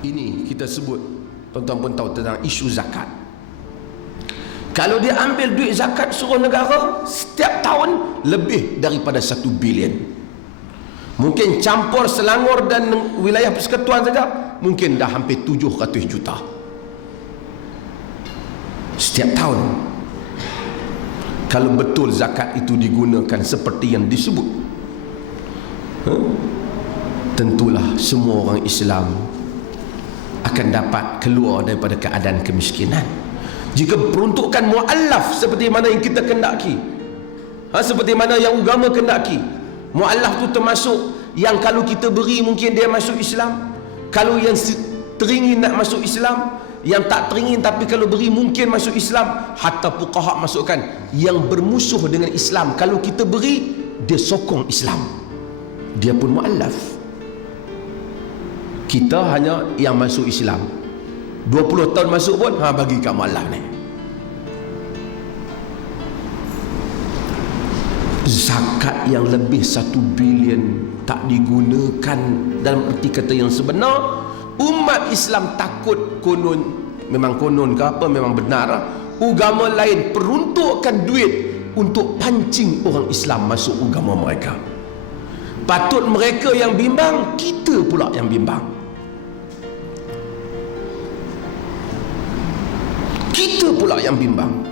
Ini kita sebut, tuan-tuan pun tahu tentang isu zakat. Kalau dia ambil duit zakat seluruh negara, setiap tahun lebih daripada 1 bilion. Mungkin campur Selangor dan wilayah persekutuan saja, mungkin dah hampir 700 juta setiap tahun. Kalau betul zakat itu digunakan seperti yang disebut, tentulah semua orang Islam akan dapat keluar daripada keadaan kemiskinan. Jika peruntukan mu'allaf seperti mana yang kita kendaki, seperti mana yang agama kendaki. Mu'allaf tu termasuk yang kalau kita beri mungkin dia masuk Islam, kalau yang teringin nak masuk Islam, yang tak teringin tapi kalau beri mungkin masuk Islam. Hatta fuqaha masukkan yang bermusuh dengan Islam, kalau kita beri dia sokong Islam, dia pun mu'allaf. Kita hanya yang masuk Islam 20 tahun masuk pun bagi kat mu'allaf ni. Zakat yang lebih 1 bilion tak digunakan dalam erti kata yang sebenar. Umat Islam takut, konon, memang konon ke apa, memang benar, agama lain peruntukkan duit untuk pancing orang Islam masuk agama mereka. Patut mereka yang bimbang, kita pula yang bimbang. Kita pula yang bimbang.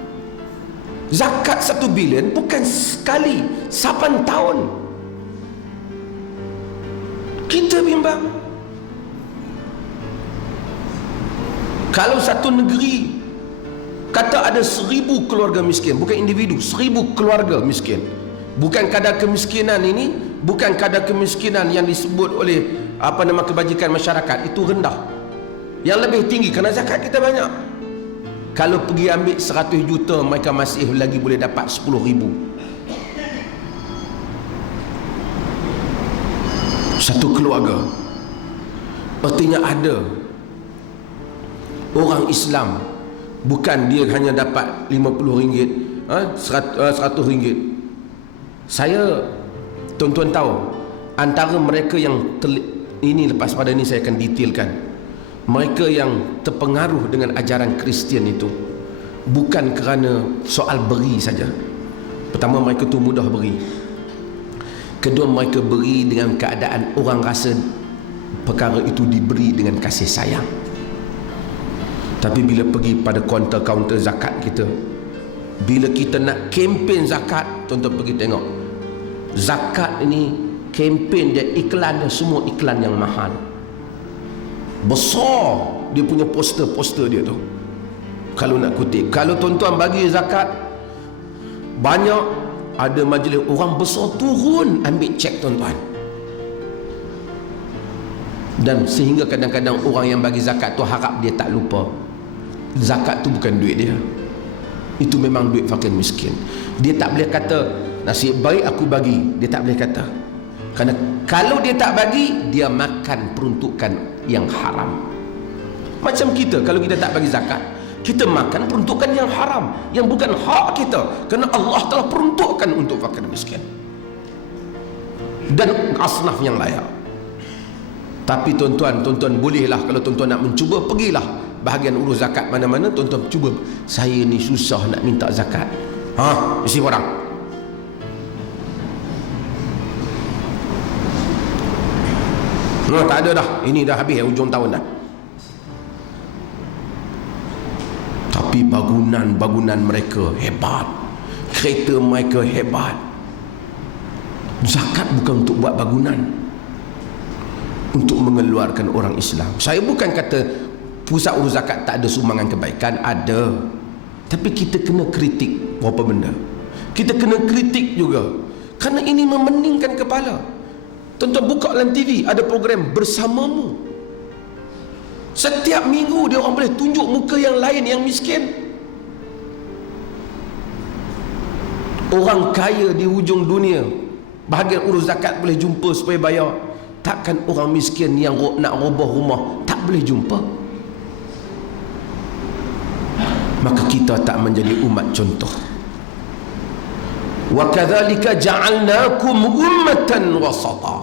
Zakat 1 bilion bukan sekali, 8 tahun. Kita bimbang. Kalau satu negeri kata ada 1000 keluarga miskin, bukan individu, 1000 keluarga miskin, bukan kadar kemiskinan ini, bukan kadar kemiskinan yang disebut oleh kebajikan masyarakat, itu rendah. Yang lebih tinggi kerana zakat kita banyak. Kalau pergi ambil 100 juta, mereka masih lagi boleh dapat 10,000. Satu keluarga. Artinya ada orang Islam, bukan dia hanya dapat RM50, RM100. Saya, tuan-tuan tahu, antara mereka yang ini lepas pada ini saya akan detailkan, mereka yang terpengaruh dengan ajaran Kristian itu bukan kerana soal beri saja. Pertama, mereka tu mudah beri. Kedua, mereka beri dengan keadaan orang rasa perkara itu diberi dengan kasih sayang. Tapi bila pergi pada kaunter-kaunter zakat kita, bila kita nak kempen zakat, tuan-tuan pergi tengok zakat ini, kempen dia, iklan dia semua iklan yang mahal, besar dia punya poster-poster dia tu. Kalau nak kutip, kalau tuan-tuan bagi zakat banyak, ada majlis orang besar turun ambil cek tuan-tuan. Dan sehingga kadang-kadang orang yang bagi zakat tu harap dia tak lupa, zakat tu bukan duit dia, itu memang duit fakir miskin. Dia tak boleh kata nasib baik aku bagi, dia tak boleh kata. Kerana kalau dia tak bagi, dia makan peruntukan yang haram. Macam kita, kalau kita tak bagi zakat, kita makan peruntukan yang haram, yang bukan hak kita, kerana Allah telah peruntukkan untuk fakir miskin dan asnaf yang layak. Tapi tuan-tuan bolehlah, kalau tuan-tuan nak mencuba, pergilah bahagian urus zakat mana-mana, tuan-tuan cuba. Saya ni susah nak minta zakat, isi orang. Tak ada dah, ini dah habis hujung tahun dah. Tapi bangunan mereka hebat, kereta mereka hebat. Zakat bukan untuk buat bangunan, untuk mengeluarkan orang Islam. Saya bukan kata pusat urus zakat tak ada sumbangan kebaikan, ada. Tapi kita kena kritik berapa benda. Kita kena kritik juga, kerana ini memeningkan kepala. Tuan-tuan buka dalam TV, ada program bersamamu. Setiap minggu dia orang boleh tunjuk muka yang lain yang miskin. Orang kaya di hujung dunia, bahagian urus zakat boleh jumpa supaya bayar. Takkan orang miskin yang nak roboh rumah tak boleh jumpa? Maka kita tak menjadi umat contoh. Wa kadzalika ja'alnakum ummatan wasata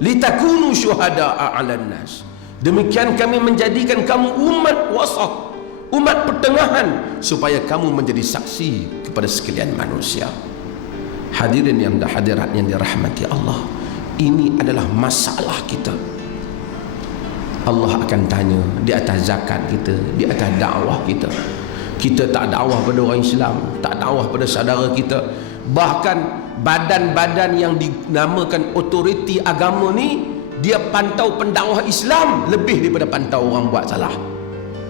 litakunu syuhada'a 'alan nas. Demikian kami menjadikan kamu umat wasat, umat pertengahan, supaya kamu menjadi saksi kepada sekalian manusia. Hadirin yang hadirat yang dirahmati Allah, ini adalah masalah kita. Allah akan tanya di atas zakat kita, di atas dakwah kita. Kita tak dakwah pada orang Islam, tak dakwah pada saudara kita. Bahkan badan-badan yang dinamakan otoriti agama ni, dia pantau pendakwah Islam lebih daripada pantau orang buat salah.